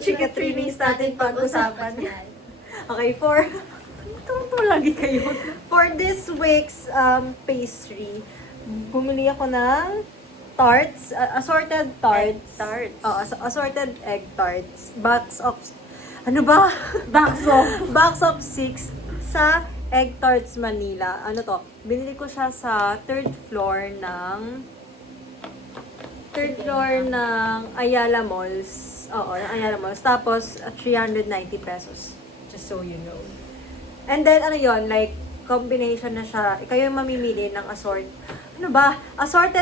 chika-trinis natin pag-usapan yan. Okay, Ito lagi kayo. For this week's pastry, bumili ako ng tarts, assorted tarts. Egg tarts. Oh, assorted egg tarts. Box of, ano ba? Box of 6 sa Egg Tarts Manila. Ano to? Binili ko siya sa third floor ng Ayala Malls. Oo, ng Ayala Malls. Tapos, 390 pesos. Just so you know. And then, ano yon, like, combination na siya. Kayo yung mamimili ng assorted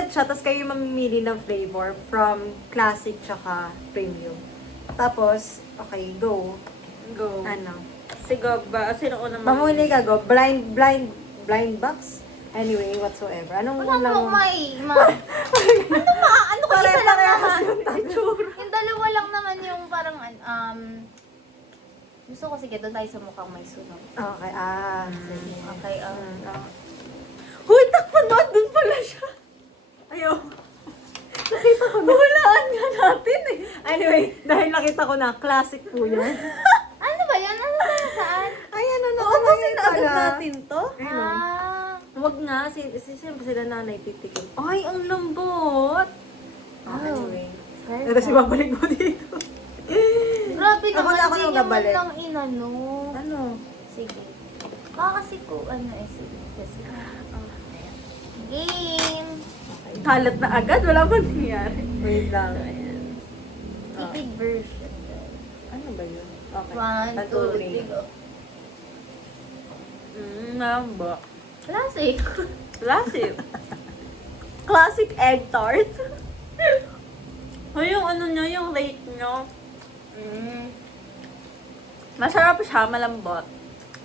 siya, tapos kayo yung mamimili ng flavor from classic tsaka premium. Tapos, okay, go. Go. Ano? Si Gob ba? Sino unang Mamuli ka, go. Blind box? Anyway, whatsoever. Anong Ano lang? ano ko isa lang naman? Itsura. Yung dalawa lang naman yung parang, gusto ko sige, doon tayo sa mukhang may sunog. Okay, sige. Okay, Huy, takpan mo! Doon pala siya! Ayaw. Nakita ko na. Hulaan nga natin eh. Anyway, dahil nakita ko na, classic po yun. ano ba yan? Ano ba yan? Saan? Ay, ano na. Uubusin na agad natin to? Huwag nga, siyempre sila nanay titikim. Ay, ang lambot! Anyway. Ito si babalik mo dito. Grabe Ako naman, na ako hindi nang naman babalik. lang inano. Ano? Sige. Kasi ko, sige. Kasi, game. Kalat na agad? Wala ba nangyari? Wait lang. Tipid version. Ano ba yun? Okay. 1, 2, 3, go. Namba. Classic. Classic. Classic egg tart. O yung ano nyo, yung rate nyo. Masarap siya, malambot.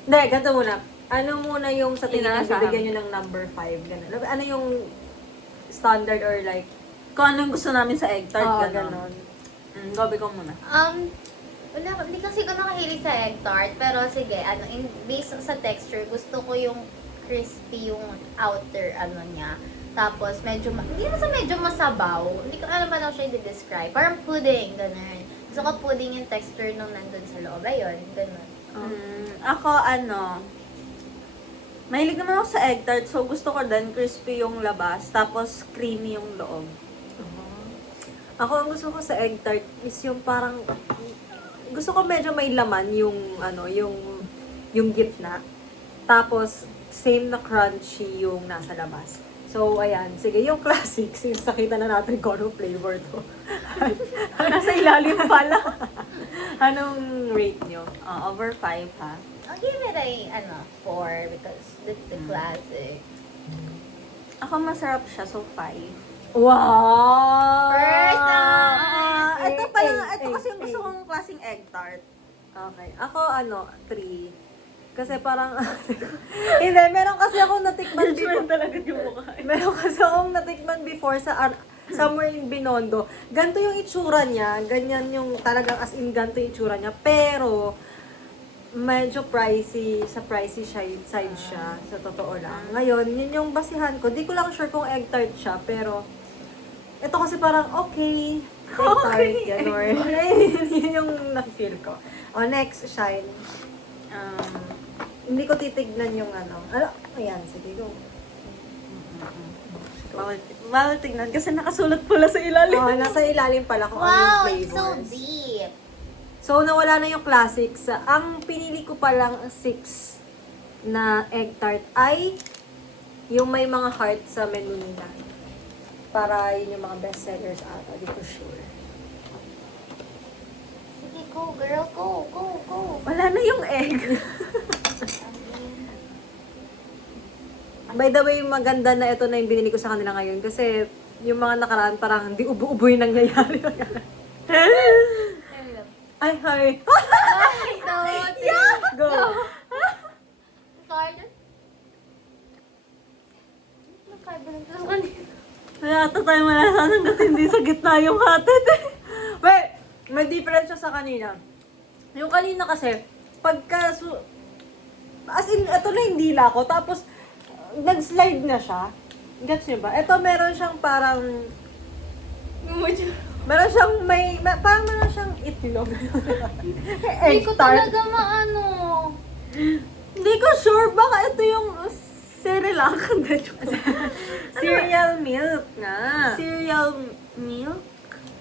Hindi, ganito muna. Ano muna yung sa tingin nyo, Inaasahan. bibigyan nyo ng number 5? Ganun. Ano yung standard or like, Kung anong gusto namin sa egg tart, oh, gano'n. ganon. Gobi ko muna. Wala, hindi kasi ko nakahilig sa egg tart, pero sige, based sa texture, gusto ko yung crispy yung outer, niya. Tapos, hindi na sa medyo masabaw. Hindi ko alam paano siya i-describe. Parang pudding, ganun. Gusto ko pudding yung texture nung nandun sa loob. Ayun, ganun. Ako, mahilig naman ako sa egg tart, so gusto ko din crispy yung labas, tapos creamy yung loob. Ako, ang gusto ko sa egg tart is yung parang, gusto ko medyo may laman yung gitna. Tapos, same na crunchy yung nasa labas. So, ayan. Sige, yung classic, since nakita na natin kung anong flavor to. Nasa ilalim pala. Anong rate nyo? Over 5 ha. I'll give it a, 4 because that's the classic. Ako masarap siya, so 5. Wow! First, Ito ito kasi yung gusto kong klaseng egg tart. Okay. Ako, 3. Kasi parang, hindi, meron kasi akong natikman before. talaga yung mukha. Meron kasi akong natikman before sa somewhere in Binondo. Ganto yung itsura niya. Ganyan yung talagang as in ganto yung itsura niya. Pero, medyo pricey side siya. Sa totoo lang. Ngayon, yun yung basihan ko. Di ko lang sure kung egg tart siya. Pero, ito kasi parang okay. Egg tart. Gano'n. Yun yung na-feel ko. O, next, Shine. Hindi ko titignan yung ayan, sige, go. Bawal tignan kasi nakasulat pala sa ilalim. Oh, nasa ilalim pala kung Wow, anong it's so flavors. deep. So, nawala na yung classics. Ang pinili ko palang 6 na egg tart ay yung may mga heart sa menu nila. Para yun yung mga best sellers ata, di ko sure. Sige, go girl, go. Wala na yung egg. By the way, maganda na ito na yung binili ko sa kanila ngayon kasi yung mga nakaraan parang hindi ubo-ubo yung nangyayari. Ay, hi! Ay, no, Go! card. Yung card na lang kanina. Kaya ito tayo malasan hanggat hindi sa gitna yung hatid. Wait! May difference siya sa kanina. Yung kanina kasi, as in, ito na yung dila ko, tapos, nag-slide na siya. Gets niyo ba? Ito meron siyang parang, meron siyang parang meron siyang Hindi ko talaga maano. Hindi ko sure, baka ito yung Cerelac. Cereal milk nga. Cereal milk?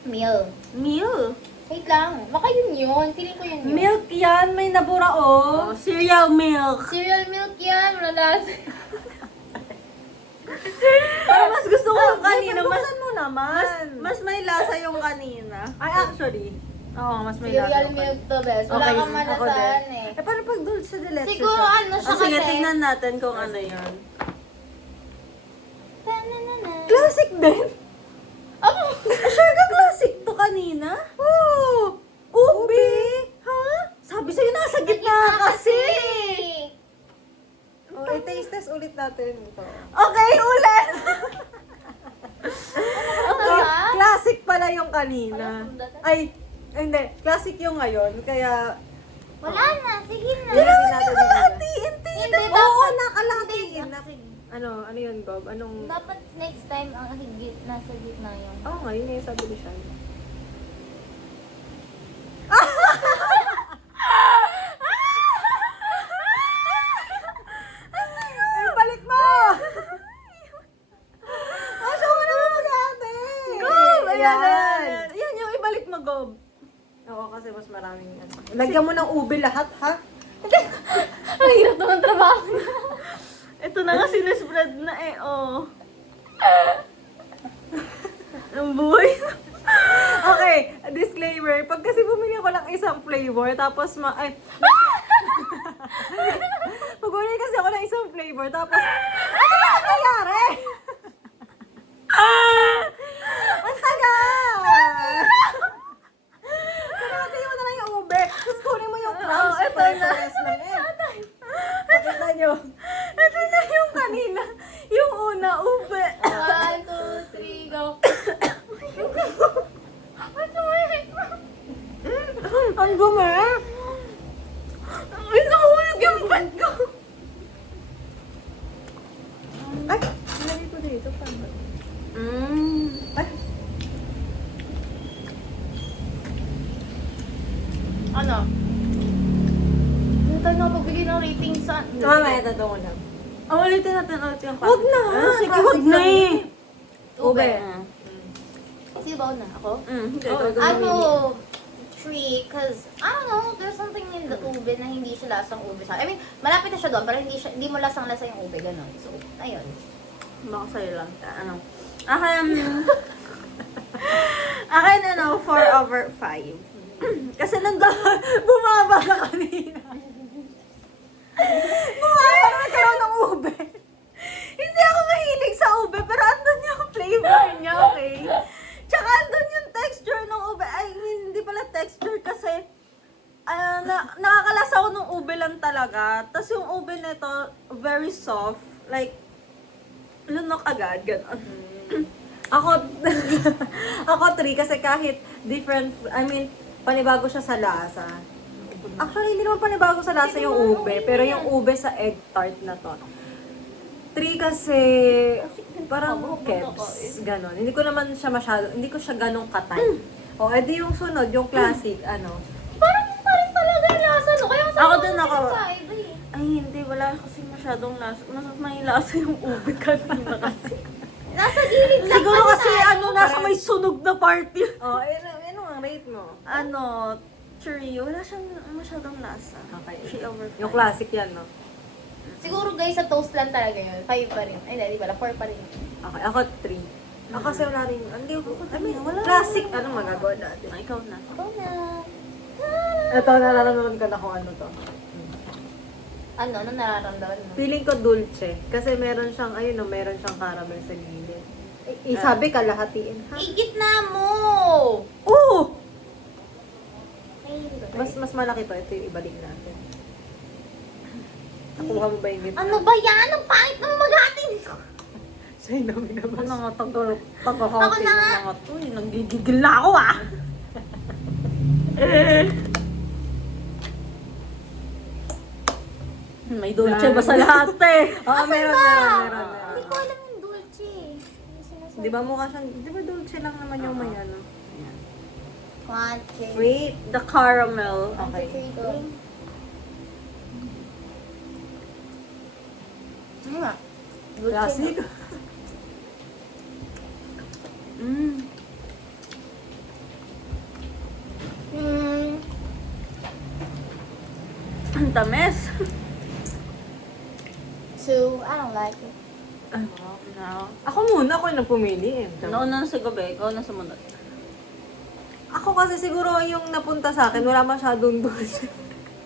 Milk. Milk? Wait lang. Baka yun. Feeling ko yun. Milk yan, may nabura Oh, cereal milk. Cereal milk yan. Wala lasa. Pero mas gusto ko yung kanina. Buksan mo naman. Mas may lasa yung kanina. Ay, actually. Oo, mas may lasa. Cereal milk to, bes. Wala Okay, kang ako malasaan din. eh. Paano pag dulce de leche Siguro siya? ano siya Oh, sige, kasi. tingnan natin kung ano yun. Ta-na-na-na. Classic din. Sure ka classic to kanina? Oh! Ube! Ha? Sabi sa'yo nasa gitna kasi. Oh, i-taste test ulit natin ito. Okay, ulit! ba? Classic pala yung kanina. Wala pong Ay, hindi. Classic yung ngayon. Kaya, Wala na. Sige na. kailangan nyo kalahatiin. Hindi, Oo, dapat- nakalahatiin. Sige. Ano yun, Gob? Anong... Dapat next time ang higit nasa gitna yun. Oo nga, yun yung sabi ni Sean. Ay, balik mo! Asya mo naman mag-ate! Gob! Ayan, ayan. Ayan yung ibalik mo, Gob. Oo, kasi mas maraming ano. Lagyan mo ng ube lahat, ha? Ang hirap naman trabaho. Ito na nga sinespread na eh, oh. Ang buhay. Okay, disclaimer. Pag kasi bumili ako ng isang flavor, tapos pag bumili kasi ako ng isang flavor, tapos, ano ba nangyayari? Ang tagal! Pinati mo na lang yung ube, tapos kunin mo yung crumbs. Oo, ito na. Pares lang eh. Pakita nyo. Ito na yung kanina. Yung una, ube. 1, 2, 3, go. Ang gumi. Ay, nahulog yung bag ko. Ay, nalagay ko dito. Paano? Ay, Ano? Hindi tayo nakapabigay ng rating sa... mamaya totoo lang. Ulitin natin ulit yung Wag na. Sige, Classic wag na lang. eh. Ube. Mm. Sige ba na ako? Hindi, Oo, ito. Ano? 3, cause, I don't know, there's something in the ube na hindi siya lasang ube sa I mean, malapit na siya doon, pero hindi mo lasang-lasa yung ube, gano'n. So, ayun. Baka sa'yo lang. Ano? Akin, akin, 4/5. Kasi nandun, bumaba ka kanina. bumaba na nagkaroon ng ube. Hindi ako mahilig sa ube, pero andun yung flavor niya, okay? Tsaka andun yung texture ng ube. I mean, hindi pala texture kasi nakakalasa ako ng ube lang talaga. Tapos yung ube nito, very soft. Like, lunok agad, gano'n. Ako, ako 3 kasi kahit different, I mean, panibago siya sa lasa. Actually, hindi naman panibago sa lasa yung ube, pero yung ube sa egg tart na to. 3 kasi parang kebs, ganon. Hindi ko naman siya hindi ko siya ganong katay. O, edi yung sunod, yung classic, ano. Parang yun pa rin talaga yung lasa, no? Kaya Ako din ako. Kakaiba eh. Ay, hindi. Wala kasi masyadong lasa. Mas may lasa yung ube kanina kasi. Nasa gilid lang Siguro kasi tayo. nasa may sunog na party. O, ano ang rate mo? Ano, Churro, wala siyang masyadong lasa. Okay. 3/5. Yung classic yan, no? Siguro guys, sa toast lang talaga yun. 5 pa rin. Ay, hindi pala. 4 pa rin. Okay, ako 3. Ako kasi wala rin, hindi ko, I mean, Wala. classic, ano magagawa natin? Ikaw na. Ikaw na. Ito, nararamdaman ko na kung ano to. Ano nararamdaman mo? Feeling ko dulce. Kasi meron siyang, ayun no, meron siyang caramel sa gilid. Sabi ka, lahatiin, ha? Igit na mo! Oo! Ay, Mas malaki to. Ito yung ibalik natin. Nakuha mo ba yung gitna? ano ba yan? Ang pangit naman mag-atin nito. Sa'yo na minabas. Ano nga, Ako tagahati na nga. ng mga to. Nanggigigil na ako ah! May dulce ba sa lahat eh? Oo, meron. Hindi ko alam yung dulce. Ano sinasabi? Di ba mukha siyang, di ba dulce lang naman yung may ano? 1, 2, Wait, the caramel. 1, 2, 3, go. Ano nga? Classic. Mm. Ang tamis. 2, I don't like it. No. Ako muna, ako yung nagpumili eh. Nauna na sa gabi, ikaw na sumunod. Ako kasi siguro yung napunta sa akin, wala masyadong dulce.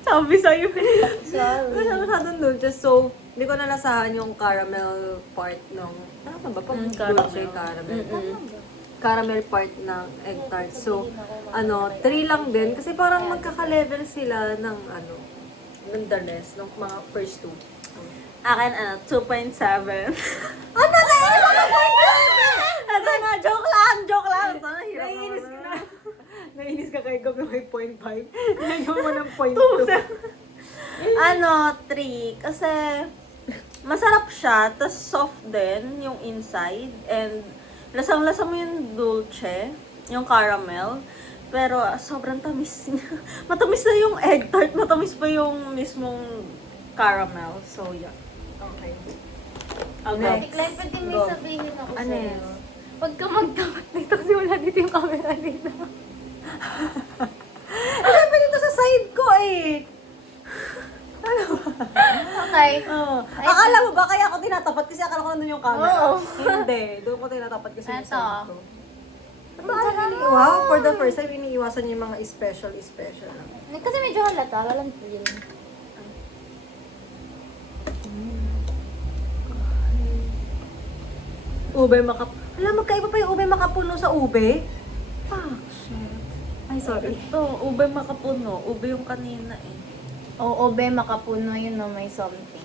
Sabi sa'yo. Sorry. Wala masyadong dulce. So, hindi ko nalasahan yung caramel part ng... Ano ba? Pag dulce, caramel. Caramel part ng egg tart. So, 3 lang din. Kasi parang magkaka-level sila ng ng the rest, ng mga first two. Akin, 2.7. Ano na yun? Ito na, joke lang. Sana hirap Naiinis ka naman. na. Naiinis ka kay Gob na may 0.5. Nagawa mo ng 0.2. 3. Kasi, masarap siya, tas soft din yung inside, and lasang-lasa mo yung dulce, yung caramel, pero sobrang tamis niya. Matamis na yung egg tart, matamis pa yung mismong caramel. So, yeah. Okay. Okay. Tiklan, pwede may Go. sabihin ako Ano sa'yo. yan? Huwag ka magdamat dito kasi wala dito yung camera dito. Siyempre dito sa side ko eh. Okay. Akala mo ba kaya ako tinatapat kasi akala ko nandun yung camera? Oo. Hindi. Doon ko tinatapat kasi yung Eto. side ko. Wow, for the first time, iniiwasan niyo yung mga special lang. Kasi medyo halata, walang feel. Ube makap... Alam, magkaiba pa yung ube makapuno sa ube? Ah, shit. Ay, sorry. Ito, ube makapuno. Ube yung kanina eh. Oo, be, makapuno yun no, may something.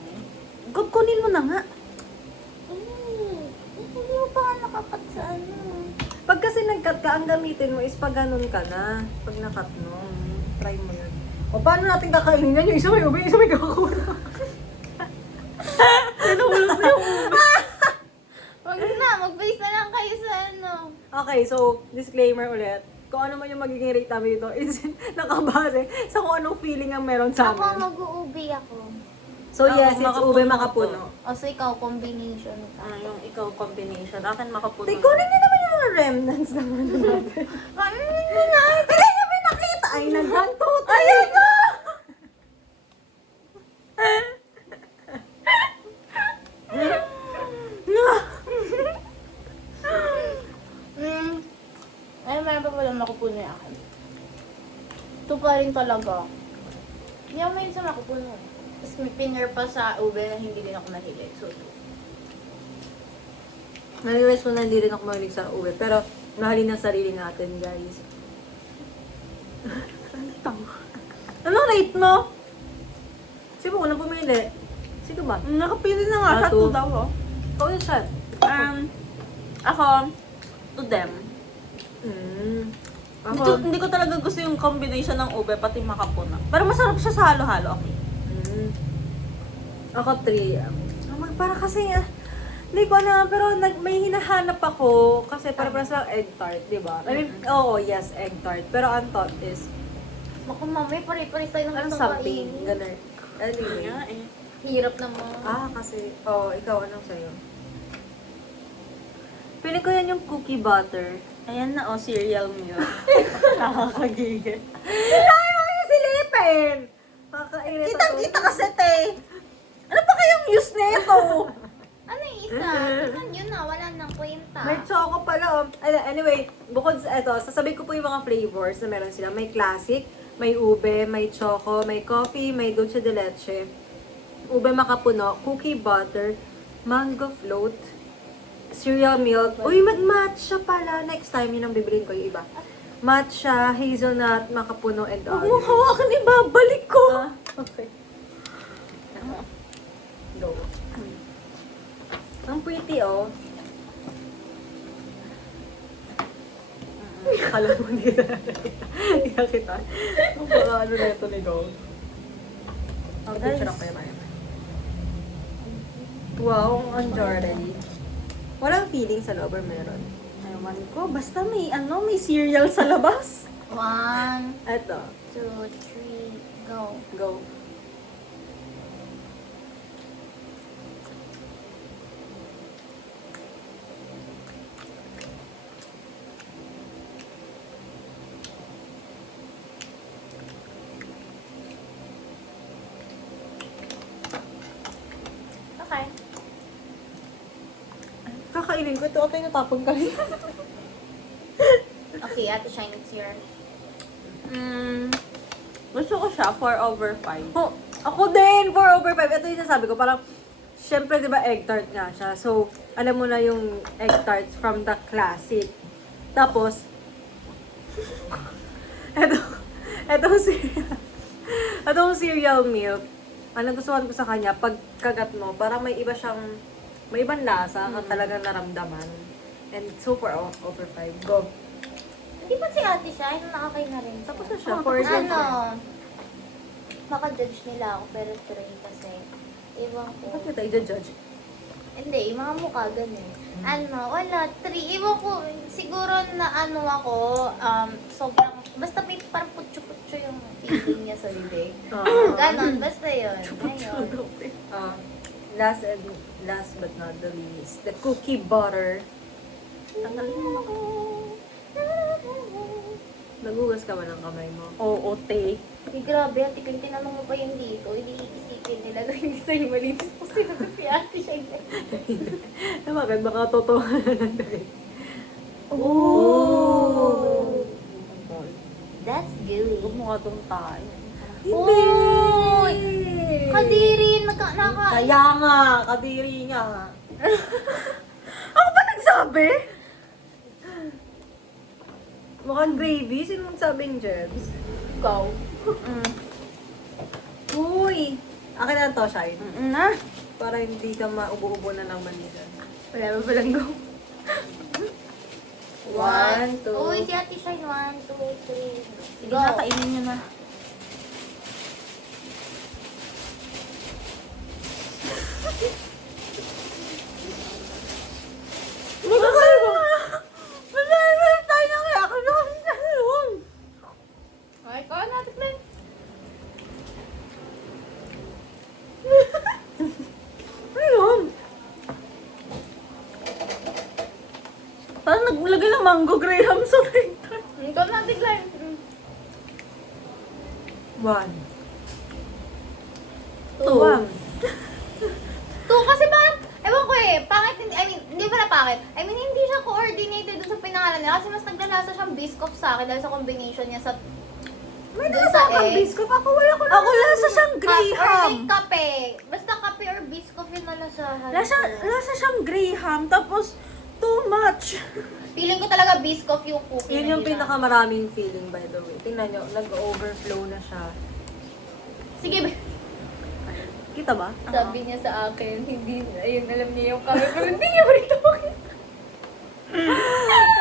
Gob, kunin mo na nga. Hindi mo pa nga nakapat sa ano. Pag kasi nag-cut ka, ang gamitin mo is pag ganun ka na. Pag na-cut mo. Try mo yun. O, paano natin kakainin yan? Yung isa may ube, yung isa may kakakura. Tinulog na yung ube. Wag na, mag-base na lang kayo sa ano. Okay, so, disclaimer ulit. Kung ano man yung magiging rate namin dito is nakabase sa kung anong feeling ang meron sa Ako, amin. mag-uubi ako. So yes, it's Makapuno ube to. makapuno. O, so ikaw, combination ka. Yung ikaw combination. Akin makapuno. Tay, kunin niyo naman yung remnants naman natin. Kainin mo na! Hindi niyo pinakita! Ay, naghantot! Ayan na! Ay, meron pa pala makupuno yung akin. Ito pa rin talaga. Hindi ako mahilig sa makupuno. Tapos may pinner pa sa ube na hindi din ako mahilig. So, Naliwes mo na hindi rin ako mahilig sa ube, pero mahalin ang sarili natin, guys. Anong rate mo? Sino ba unang pumili? Sino ba? Nakapili na nga. Two. 2 daw oh. Ikaw yung shot. Ako, to them. Hindi ko talaga gusto yung combination ng ube pati makapuno. Pero masarap siya sa halo-halo. Okay. Ako 3. Para kasi, hindi ko na, pero may hinahanap ako kasi para sa egg tart, di ba? I mean, oo, yes, egg tart. Pero ang thought is, Naku, mamay, pare-pare tayo ng parang gustong something, kainin. ganun. Anyway. Nga eh. Hirap naman. Kasi, ikaw, anong sa'yo? Pili ko yan yung cookie butter. Ayan na oh, cereal milk. Nakakagigil. Ay, mga silipin! Kakairita to. Kitang-kita kasi, te. Ano pa kayong use nito? Ano yung isa? Tingnan yun na, wala nang kwenta. May choco pala. Anyway, bukod sa ito, sasabihin ko po yung mga flavors na meron sila. May classic, may ube, may choco, may coffee, may dulce de leche, ube makapuno, cookie butter, mango float, cereal milk. Uy, mag-matcha pala. Next time, yun ang bibilin ko yung iba. Matcha, hazelnut, makapuno, and Huwag mo others. hawakan, ibabalik ko. Okay. Go. Ang pretty, oh. Akala mo hindi na kita. Ang baka ano na ito ni Go. Ang picture ako yung maya. Wow, ang Jordan. Walang feeling sa loob or meron. Ewan ko, basta may cereal sa labas. 1, Eto. 2, 3, go. Go. Okay. Kakainin ko ito. Okay, natapon ka rin. Okay, Ate Shine, it's your... Gusto ko siya 4/5. Oh, ako din, 4/5. Ito yung sasabi ko, parang, syempre, di ba, egg tart nga siya. So, alam mo na yung egg tarts from the classic. Tapos, etong cereal, etong cereal milk, ang nagustuhan ko sa kanya, pag kagat mo, parang may iba siyang, may ibang lasa, kang talagang naramdaman. And so, 4/5. Go. Hindi ba si Ate Shine? Nakakay na rin. Tapos na siya, Oh, 4 Ano? Maka-judge nila ako, pero 3 kasi. Iwan ko. Bakit kita i-judge? Hindi, yung mga mukha ganun. Ano, wala, 3. Iwan ko, siguro na ano ako, sobrang, basta may parang putyo-putyo yung feeling niya sa bibig. Ganon, basta yun. Ngayon. Last but not the least, the cookie butter. Nagugas ka ba ng kamay mo? Oo, te. Ay, grabe, ate, kung tinanong mo pa yung dito, hindi iisipin nila na hindi sa'yo malinis ko sila si ate siya. Bakit? Baka totoo na dahil. Oh! That's good. Mukha tong tayo. Uy! Kadiri, naka... Kaya nga, kadiri nga. Ako ba nagsabi? Mukhang gravy. Sino magsabing Jebs? Go. Uy! Akin na to, Shine. Na. Para hindi ka maubo-ubo na naman nila. Wala ba palang go? 1, 2. Uy, si ate Shine, 1, 2, 3. Sige na, kainin nyo na. Ay, ko natin na. Ayun! Parang naglagay ng mango graham sa printer. Ikaw natin lang. 1. 2. 2 kasi parang, ewan ko eh, pangit, I mean, hindi pala pangit. I mean, hindi siya coordinated dun sa pinangalan niya kasi mas naglalasa siyang biscoff sa akin dahil sa combination niya sa May dun nasa sa kang egg. biscuit. Ako wala ko na. Ako lasa siyang Or graham. like kape. Basta kape or biscoff yun na lasahan. Lasa siyang graham, tapos too much. Feeling ko talaga biscoff yung cookie. Yun na yung hindi siya- pinakamaraming feeling, by the way. Tingnan nyo, nag-overflow na siya. Sige, Kita ba? sabi niya sa akin, hindi, ayun, alam niya yung kape, pero hindi niya pa rin tapakit.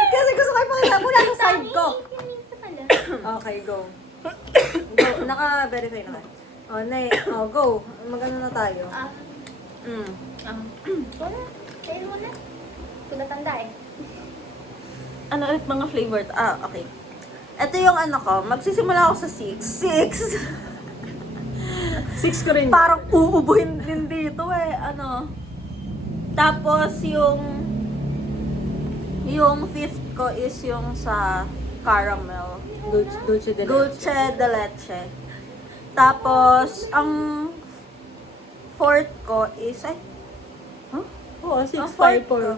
Kasi gusto ko ipakita mula sa side ko. Minsan pala. Okay, go. Go. Naka-verify na ka. Oh, oh, go. Mag-ano na tayo. Wala. Sa'yo mo na. Tulatanda eh. Ano ulit mga flavored? Okay. Ito yung ano ko. Magsisimula ako sa 6. 6 ko rin. Parang uubuhin din dito eh. Ano. Tapos yung fifth ko is yung sa caramel. Dulce de leche. Dulce de leche. Tapos, ang fourth ko is, Oo, 6, Ang 5, fourth 4.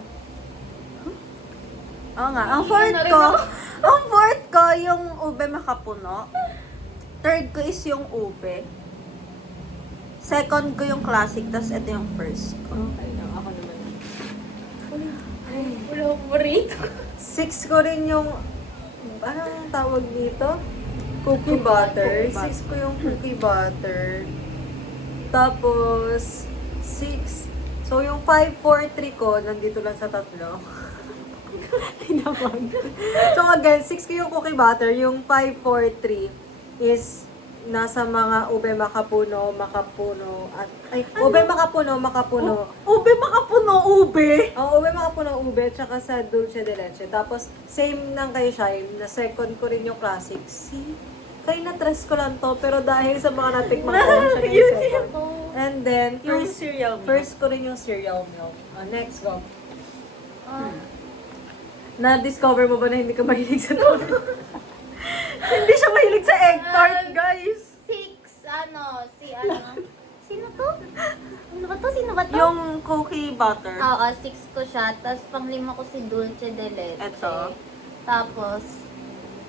Oo nga, ang fourth ko, yung ube makapuno. Third ko is yung ube. Second ko yung classic, tas ito yung first ko. Okay, ako naman. Wala akong burrito. 6 ko rin yung, anong tawag dito? Cookie butter. 6 ko yung cookie butter. Tapos, 6. So, yung 5, 4, 3 ko, nandito lang sa tatlo. Tinamag. So, again, 6 ko yung cookie butter. Yung 5, 4, 3 is nasa mga ube makapuno, at ube makapuno. Ube makapuno, ube. Ube makapuno, ube, tsaka sa dulce de leche. Tapos, same ng kay Shine, na second ko rin yung classic. See? Kaya na-tres ko lang to, pero dahil sa mga natikman ko, siya na yung second. And then, Yung first, cereal milk. first ko rin yung cereal milk. Next, go. Ah, Na-discover mo ba na hindi ka mahilig sa to? Hindi siya mahilig sa egg tart, guys. Sino to? Ano ba to? Sino ba to? Yung cookie butter. Oo, 6 ko siya. Tapos pang-5 ko si Dulce de Leche. Eto. Tapos,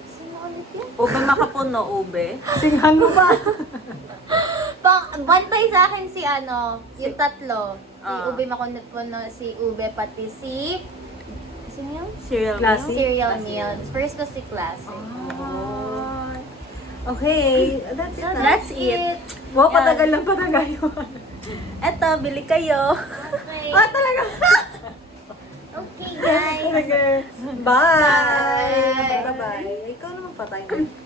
sino ulit yun? Ube makapuno, ube. Singhan mo ba? Bantay sa akin si yung tatlo. Si Ah. Ube Makunot-Puno, si Ube, pati si... Sino yun? Cereal Classic. milk. Cereal Meals. First ko si Classic. Oh. Okay, that's it. So, That's it. Wow, Yan. patagal lang patagal yun. Eto, bili kayo. Okay. Talaga. Okay, guys. Sige. Bye! Bye. Bye-bye. Ikaw naman patay na.